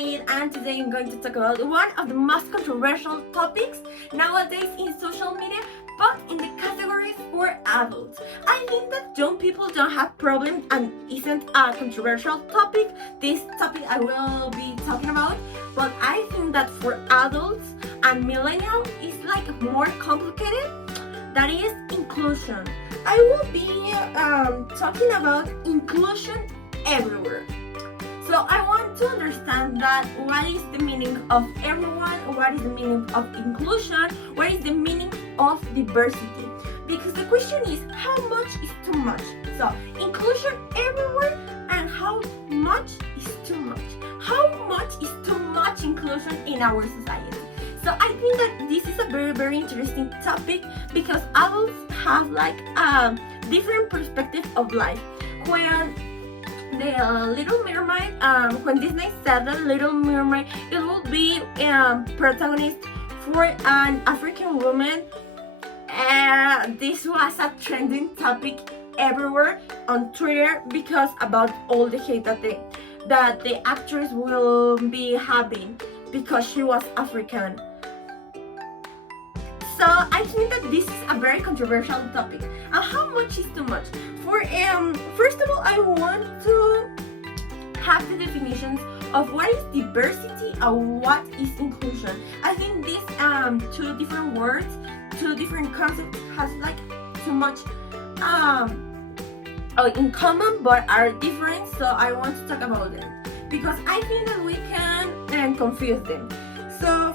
Said, and today I'm going to talk about one of the most controversial topics nowadays in social media, but in the category for adults. I think that young people don't have problems and isn't a controversial topic, this topic I will be talking about, but I think that for adults and millennials is like more complicated. That is inclusion. I will be talking about inclusion everywhere. So I want to understand that what is the meaning of everyone, what is the meaning of inclusion, what is the meaning of diversity. Because the question is, how much is too much? So inclusion everywhere, and how much is too much? How much is too much inclusion in our society? So I think that this is a very interesting topic because adults have like a different perspective of life. When the Little Mermaid, when Disney said that Little Mermaid, it will be protagonist for an African woman. This was a trending topic everywhere on Twitter because about all the hate that the actress will be having because she was African. So I think that this is a very controversial topic. And how much is too much? First of all, I want to have the definitions of what is diversity and what is inclusion. I think these two different words, two different concepts has like too much in common but are different. So I want to talk about them because I think that we can confuse them. So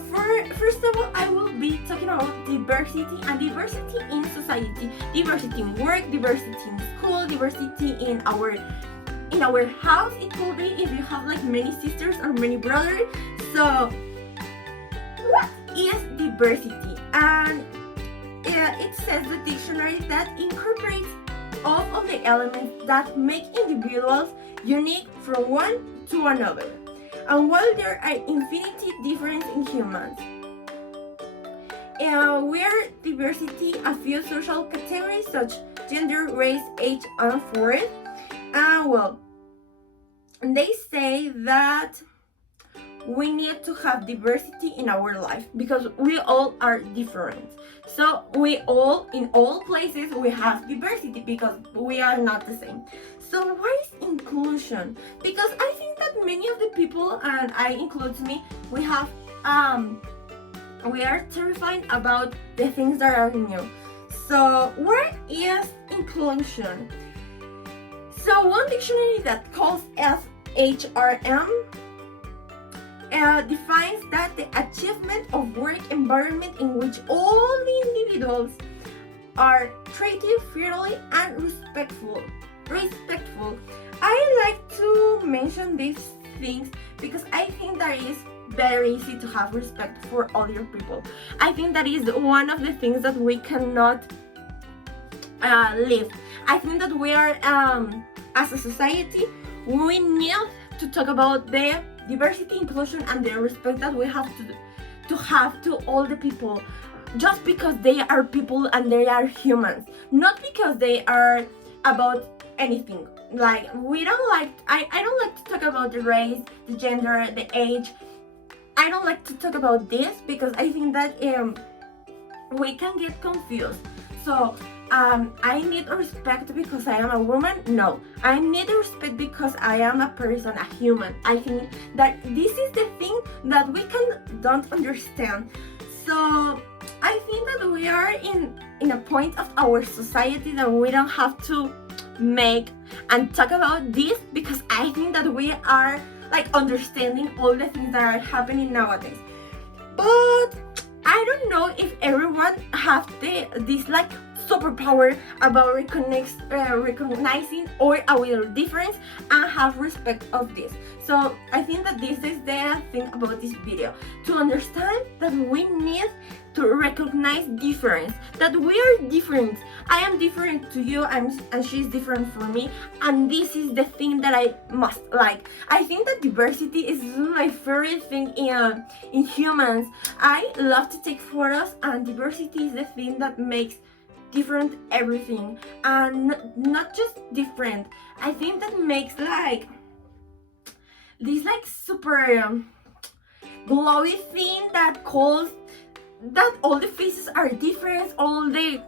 first of all, I will be talking about diversity and diversity in society, diversity in work, diversity in school, diversity in our house. It could be if you have like many sisters or many brothers. So what is diversity? And it says the dictionary that incorporates all of the elements that make individuals unique from one to another. And while there are infinity differences in humans, we are diversity a few social categories such gender, race, age, and forest. Well, they say that we need to have diversity in our life because we all are different. So we all, in all places, we have diversity because we are not the same. So what is inclusion? Because I think that many of the people, and I include me, we are terrified about the things that are new. So what is inclusion? So one dictionary that calls FHRM defines that the achievement of work environment in which all individuals are treated fairly and respectful. I like to mention these things because I think that is very easy to have respect for other people. I think that is one of the things that we cannot live. I think that we are as a society, we need to talk about the diversity, inclusion, and the respect that we have to have to all the people, just because they are people and they are humans, not because they are about anything. Like I don't like to talk about the race, the gender, the age. I don't like to talk about this because I think that we can get confused. So I need respect because I am a woman? No. I need respect because I am a person, a human. I think that this is the thing that we don't understand. So I think that we are in a point of our society that we don't have to make and talk about this because I think that we are like understanding all the things that are happening nowadays. But I don't know if everyone have this like superpower about recognizing all our difference and have respect of this. So I think that this is the thing about this video, to understand that we need to recognize difference, that we are different. I am different to you and she's different from me, and this is the thing that I must like. I think that diversity is my favorite thing in humans. I love to take photos, and diversity is the thing that makes different everything, and not just different. I think that makes like this like super glowy thing that calls that all the faces are different, all the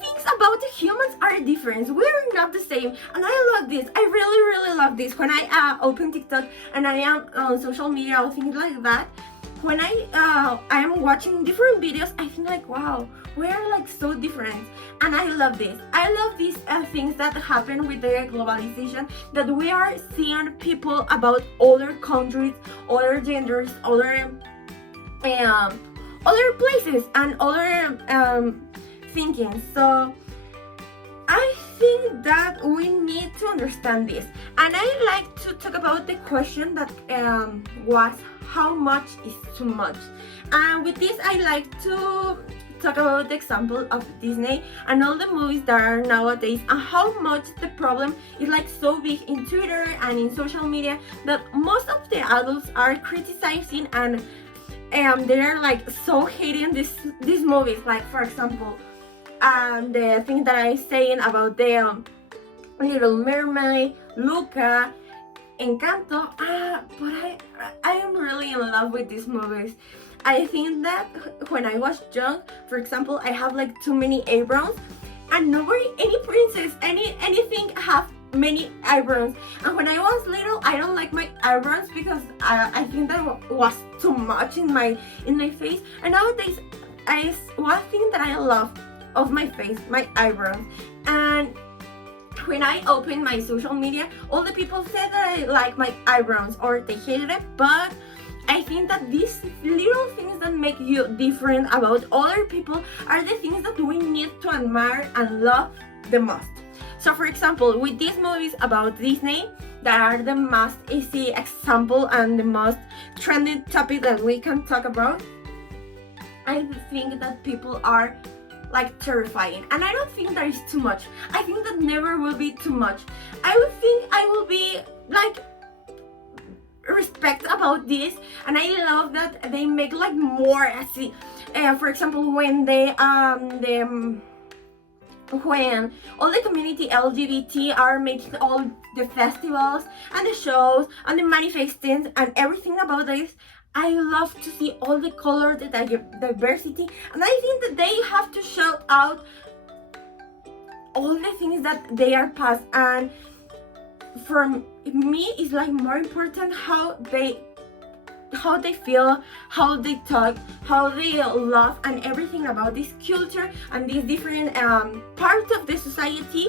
things about the humans are different. We're not the same, and I love this. I really, really love this. When I open TikTok and I am on social media or things like that, when I am watching different videos, I think like, wow, we're like so different, and I love this. I love these things that happen with the globalization, that we are seeing people about other countries, other genders, other places and other thinking. So I think that we need to understand this, and I like to talk about the question that was how much is too much. And with this, I like to talk about the example of Disney and all the movies that are nowadays, and how much the problem is like so big in Twitter and in social media, that most of the adults are criticizing and they're like so hating these movies. Like, for example, the thing that I saying about the Little Mermaid, Luca, Encanto, but I am really in love with these movies. I think that when I was young, for example, I have like too many eyebrows, and nobody, any princess, anything have many eyebrows. And when I was little, I don't like my eyebrows because I think that was too much in my face. And nowadays, one thing that I love of my face, my eyebrows. And when I open my social media, all the people said that I like my eyebrows or they hated it, but I think that these little things that make you different about other people are the things that we need to admire and love the most. So, for example, with these movies about Disney, that are the most easy example and the most trending topic that we can talk about, I think that people are like terrifying, and I don't think that is too much. I think that never will be too much. I would think I will be like respect about this, and I love that they make like more as for example, when when all the community LGBT are making all the festivals and the shows and the manifestations and everything about this, I love to see all the color, the diversity, and I think that they have to shout out all the things that they are past. And for me, it's like more important how they feel, how they talk, how they love, and everything about this culture and these different parts of the society,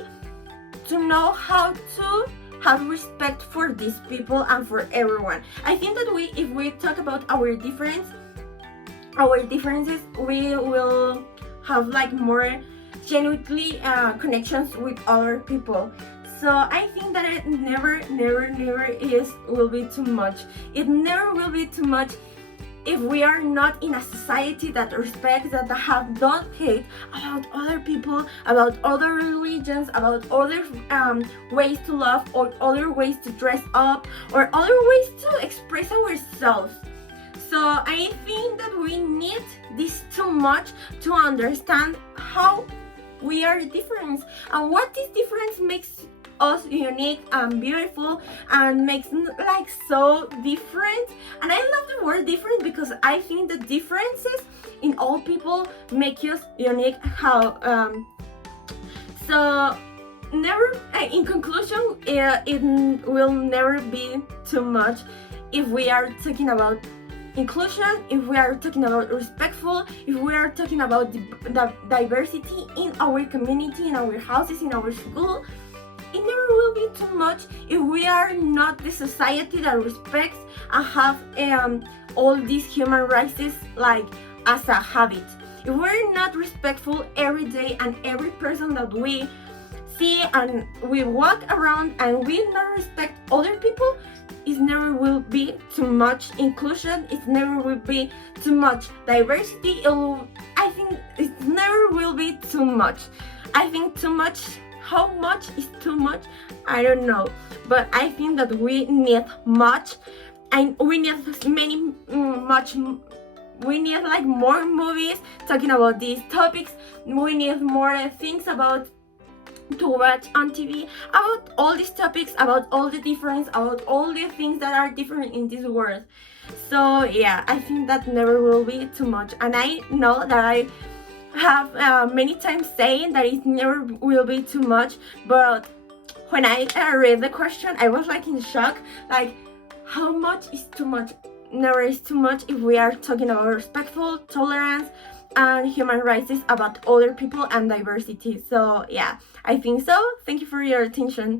to know how to have respect for these people and for everyone. I think that if we talk about our differences, we will have like more genuinely connections with other people. So I think that it never will be too much. It never will be too much if we are not in a society that respects, that don't hate about other people, about other religions, about other ways to love, or other ways to dress up, or other ways to express ourselves. So I think that we need this too much to understand how we are different and what this difference makes us unique and beautiful and makes like so different. And I love the word different because I think the differences in all people make us unique. So never, in conclusion, it will never be too much if we are talking about inclusion, if we are talking about respectful, if we are talking about the diversity in our community, in our houses, in our school. It never will be too much if we are not the society that respects and have all these human rights like as a habit. If we're not respectful every day and every person that we see and we walk around and we not respect other people, it never will be too much inclusion, it never will be too much diversity. I think it never will be too much. I think too much. How much is too much? I don't know, but I think that we need much, and we need we need like more movies talking about these topics. We need more things about to watch on TV about all these topics, about all the difference, about all the things that are different in this world. So yeah, I think that never will be too much, and I know that I have many times saying that it never will be too much, but when I read the question, I was like in shock, like how much is too much? Never is too much if we are talking about respectful, tolerance, and human rights about other people and diversity. So yeah, I think so. Thank you for your attention.